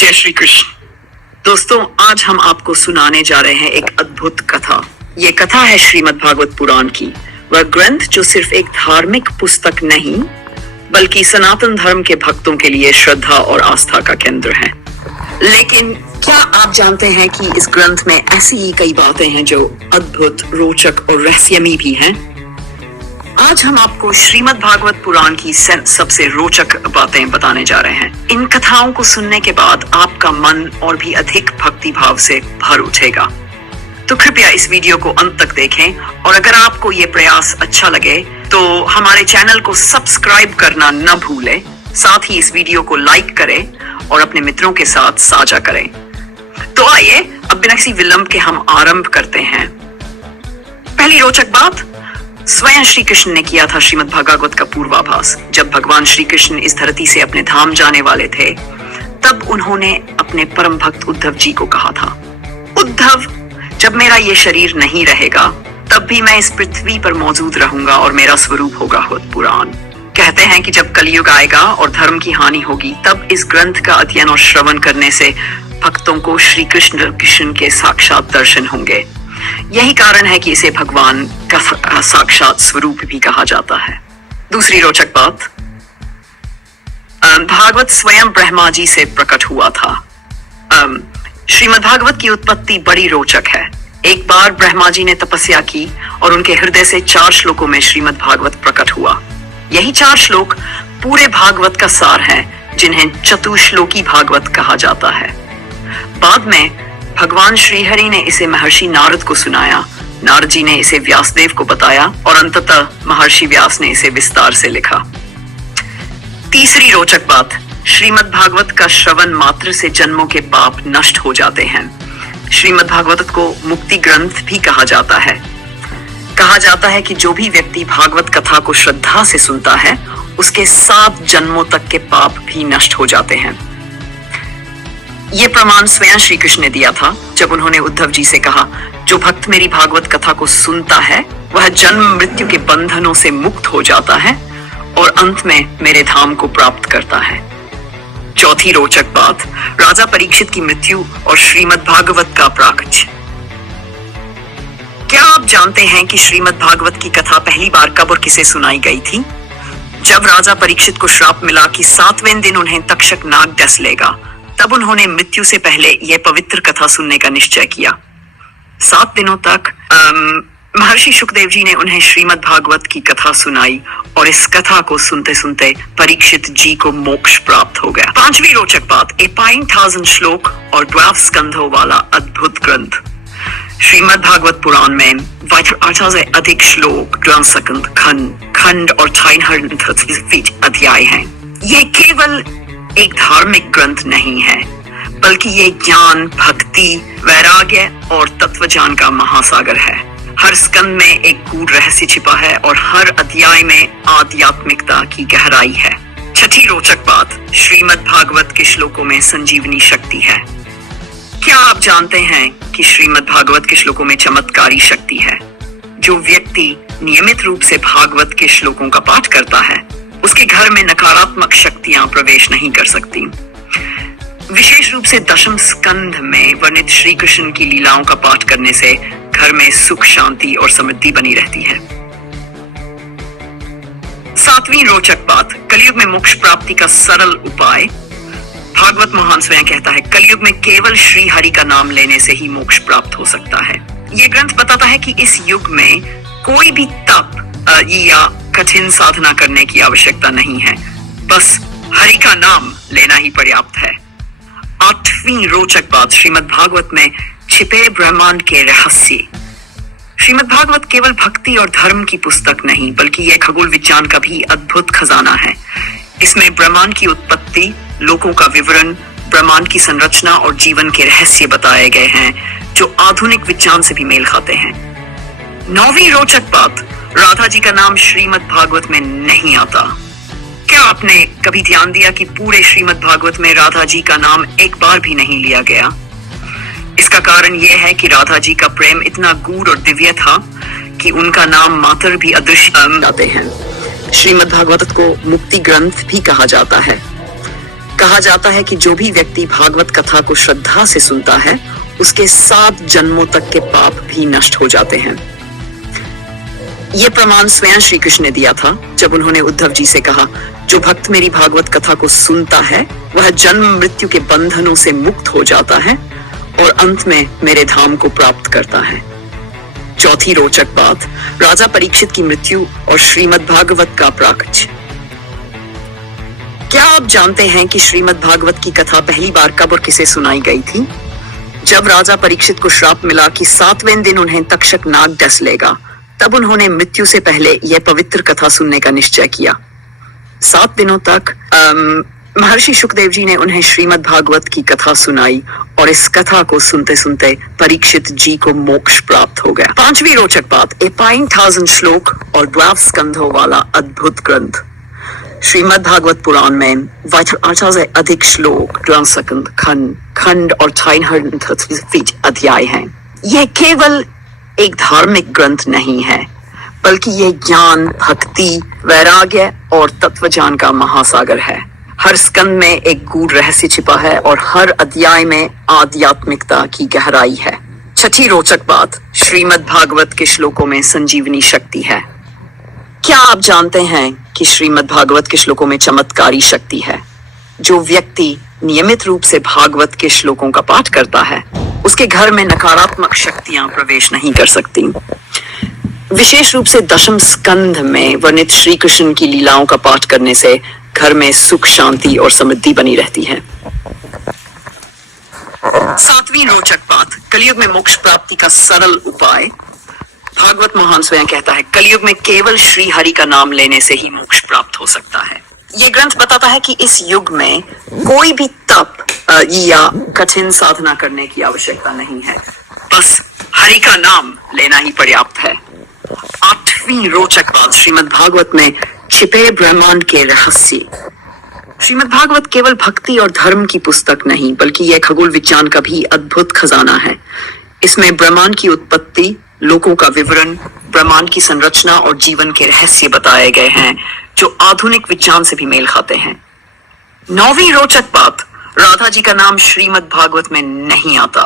जय श्री कृष्ण। दोस्तों, आज हम आपको सुनाने जा रहे हैं एक अद्भुत कथा। ये कथा है श्रीमद् भागवत पुराण की, वह ग्रंथ जो सिर्फ एक धार्मिक पुस्तक नहीं बल्कि सनातन धर्म के भक्तों के लिए श्रद्धा और आस्था का केंद्र है। लेकिन क्या आप जानते हैं कि इस ग्रंथ में ऐसी कई बातें हैं जो अद्भुत, रोचक और रहस्यमयी भी हैं। आज हम आपको श्रीमद् भागवत पुराण की सबसे रोचक बातें बताने जा रहे हैं। इन कथाओं को सुनने के बाद आपका मन और भी अधिक भक्ति भाव से भर उठेगा। तो कृपया इस वीडियो को अंत तक देखें और अगर आपको ये प्रयास अच्छा लगे तो हमारे चैनल को सब्सक्राइब करना न भूलें। साथ ही इस वीडियो को लाइक करें और अपने मित्रों के साथ साझा करें। तो आइए अब बिना किसी विलंब के हम आरंभ करते हैं। पहली रोचक बात, स्वयं श्री कृष्ण ने किया था श्रीमद् भागवत का पूर्वाभास। जब भगवान श्री कृष्ण इस धरती से अपने धाम जाने वाले थे, तब उन्होंने अपने परम भक्त उद्धव जी को कहा था, उद्धव, जब मेरा ये शरीर नहीं रहेगा तब भी मैं इस पृथ्वी पर मौजूद रहूंगा और मेरा स्वरूप होगा पुराण। कहते हैं कि जब कलयुग आएगा और धर्म की हानि होगी, तब इस ग्रंथ का अध्ययन और श्रवण करने से भक्तों को श्री कृष्ण के साक्षात दर्शन होंगे। यही कारण है कि इसे भगवान का साक्षात स्वरूप भी कहा जाता है। दूसरी रोचक बात, भागवत स्वयं ब्रह्मा जी से प्रकट हुआ था। श्रीमद् भागवत की उत्पत्ति बड़ी रोचक है। एक बार ब्रह्मा जी ने तपस्या की और उनके हृदय से 4 श्लोकों में श्रीमद् भागवत प्रकट हुआ। यही 4 श्लोक पूरे भागवत का सार हैं, जिन्हें चतुश्लोकी भागवत कहा जाता है। बाद में भगवान श्रीहरि ने इसे महर्षि नारद को सुनाया। नारद जी ने इसे व्यासदेव को बताया और अंततः महर्षि व्यास ने इसे विस्तार से लिखा। तीसरी रोचक बात, श्रीमद् भागवत का श्रवण मात्र से जन्मों के पाप नष्ट हो जाते हैं। श्रीमद् भागवत को मुक्ति ग्रंथ भी कहा जाता है। कहा जाता है कि जो भी व्यक्ति भागवत कथा को श्रद्धा से सुनता है, उसके 7 जन्मों तक के पाप भी नष्ट हो जाते हैं। ये प्रमाण स्वयं श्री कृष्ण ने दिया था जब उन्होंने उद्धव जी से कहा, जो भक्त मेरी भागवत कथा को सुनता है वह जन्म मृत्यु के बंधनों से मुक्त हो जाता है और अंत में मेरे धाम को प्राप्त करता है। चौथी रोचक बात, राजा परीक्षित की मृत्यु और श्रीमद् भागवत का प्राकट्य। क्या आप जानते हैं कि श्रीमद् भागवत की कथा पहली बार कब और किसे सुनाई गई थी? जब राजा परीक्षित को श्राप मिला कि 7वें दिन उन्हें तक्षक नाग डस लेगा, तब उन्होंने मृत्यु से पहले यह पवित्र कथा सुनने का निश्चय किया। 7 दिनों तक महर्षि शुकदेव जी ने उन्हें श्रीमद् भागवत की कथा सुनाई और इस कथा को सुनते सुनते परीक्षित जी को मोक्ष प्राप्त हो गया। 5वीं रोचक बात, 52,000 श्लोक और 12 स्कंधों वाला अद्भुत ग्रंथ। श्रीमद् भागवत पुराण में 8,000 से अधिक श्लोक, 12 स्कंध, खंड और 330 अध्याय हैं। ये केवल एक धार्मिक ग्रंथ नहीं है, बल्कि ये ज्ञान, भक्ति, वैराग्य और तत्वज्ञान का महासागर है। हर स्कंद में एक गूढ़ रहस्य छिपा है और हर अध्याय में आध्यात्मिकता की गहराई है। 6ठी रोचक बात, श्रीमद् भागवत के श्लोकों में संजीवनी शक्ति है। क्या आप जानते हैं कि श्रीमद् भागवत के श्लोकों में चमत्कारी शक्ति है? जो व्यक्ति नियमित रूप से भागवत के श्लोकों का पाठ करता है, उसके घर में नकारात्मक शक्तियां प्रवेश नहीं कर सकती। विशेष रूप से 10वें स्कंध में वर्णित श्री कृष्ण की लीलाओं का पाठ करने से घर में सुख, शांति और समृद्धि बनी रहती है। 7वीं रोचक बात, कलयुग में मोक्ष प्राप्ति का सरल उपाय। भागवत महान स्वयं कहता है, कलयुग में केवल श्री हरि का नाम लेने से ही मोक्ष प्राप्त हो सकता है। यह ग्रंथ बताता है कि इस युग में कोई भी तप या कठिन साधना करने की आवश्यकता नहीं है, बस हरि का नाम लेना ही पर्याप्त है। 8वीं रोचक बात, श्रीमद् भागवत में छिपे ब्रह्मांड के रहस्य। श्रीमद् भागवत केवल भक्ति और धर्म की पुस्तक नहीं, बल्कि यह खगोल विज्ञान का भी अद्भुत खजाना है। इसमें ब्रह्मांड की उत्पत्ति, लोकों का विवरण, ब्रह्मांड की संरचना और जीवन के रहस्य बताए गए हैं, जो आधुनिक विज्ञान से भी मेल खाते हैं। 9वीं रोचक बात, राधा जी का नाम श्रीमद् भागवत में नहीं आता। क्या आपने कभी ध्यान दिया कि पूरे श्रीमद् भागवत में राधा जी का नाम एक बार भी नहीं लिया गया? इसका कारण यह है कि राधा जी का प्रेम इतना गूढ़ और दिव्य था कि उनका नाम मात्र भी अदृश्य जाते हैं। श्रीमद् भागवत को मुक्ति ग्रंथ भी कहा जाता है। कहा जाता है कि जो भी व्यक्ति भागवत कथा को श्रद्धा से सुनता है, उसके 7 जन्मों तक के पाप भी नष्ट हो जाते हैं। यह प्रमाण स्वयं श्री कृष्ण ने दिया था जब उन्होंने उद्धव जी से कहा, जो भक्त मेरी भागवत कथा को सुनता है वह जन्म मृत्यु के बंधनों से मुक्त हो जाता है और अंत में मेरे धाम को प्राप्त करता है। चौथी रोचक बात, राजा परीक्षित की मृत्यु और श्रीमद् भागवत का प्राकट्य। क्या आप जानते हैं कि श्रीमद् भागवत की कथा पहली बार कब और किसे सुनाई गई थी? जब राजा परीक्षित को श्राप मिला कि 7वें दिन उन्हें तक्षक नाग डस लेगा, तब उन्होंने मृत्यु से पहले यह पवित्र कथा सुनने का निश्चय किया। 7 दिनों तक महर्षि शुकदेव जी ने उन्हें श्रीमद् भागवत की कथा सुनाई और इस कथा को सुनते सुनते परीक्षित जी को मोक्ष प्राप्त हो गया। 5वीं रोचक बात, 51,000 श्लोक और 12 स्कंधों वाला अद्भुत ग्रंथ। श्रीमद् भागवत पुराण में 8,000 से अधिक श्लोक, 12 स्कंद, खंड और 333 अध्याय हैं। यह केवल एक धार्मिक ग्रंथ नहीं है, बल्कि यह ज्ञान, भक्ति, वैराग्य और तत्वज्ञान का महासागर है। हर स्कंद में एक गूढ़ रहस्य छिपा है और हर अध्याय में आध्यात्मिकता की गहराई है। 6ठी रोचक बात, श्रीमद् भागवत के श्लोकों में संजीवनी शक्ति है। क्या आप जानते हैं कि श्रीमद् भागवत के श्लोकों में चमत्कारी शक्ति है? जो व्यक्ति नियमित रूप से भागवत के श्लोकों का पाठ करता है, उसके घर में नकारात्मक शक्तियां प्रवेश नहीं कर सकती। विशेष रूप से 10वें स्कंध में वर्णित श्री कृष्ण की लीलाओं का पाठ करने से घर में सुख, शांति और समृद्धि बनी रहती है। 7वीं रोचक बात, कलयुग में मोक्ष प्राप्ति का सरल उपाय। भागवत महान स्वयं कहता है, कलयुग में केवल श्री हरि का नाम लेने से ही मोक्ष प्राप्त हो सकता है। यह ग्रंथ बताता है कि इस युग में कोई भी तप या कठिन साधना करने की आवश्यकता नहीं है, बस हरि का नाम लेना ही पर्याप्त है। 8वीं रोचक बात, श्रीमद् भागवत में छिपे ब्रह्मांड के रहस्य। श्रीमद् भागवत केवल भक्ति और धर्म की पुस्तक नहीं, बल्कि यह खगोल विज्ञान का भी अद्भुत खजाना है। इसमें ब्रह्मांड की उत्पत्ति, लोकों का विवरण, ब्रह्मांड की संरचना और जीवन के रहस्य बताए गए हैं, जो आधुनिक विज्ञान से भी मेल खाते हैं। 9वीं रोचक बात, राधा जी का नाम श्रीमद् भागवत में नहीं आता।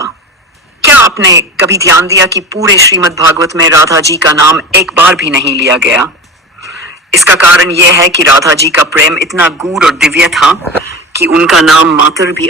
क्या आपने कभी ध्यान दिया कि पूरे श्रीमद् भागवत में राधा जी का नाम एक बार भी नहीं लिया गया? इसका कारण यह है कि राधा जी का प्रेम इतना गूढ़ और दिव्य था कि उनका नाम मात्र भी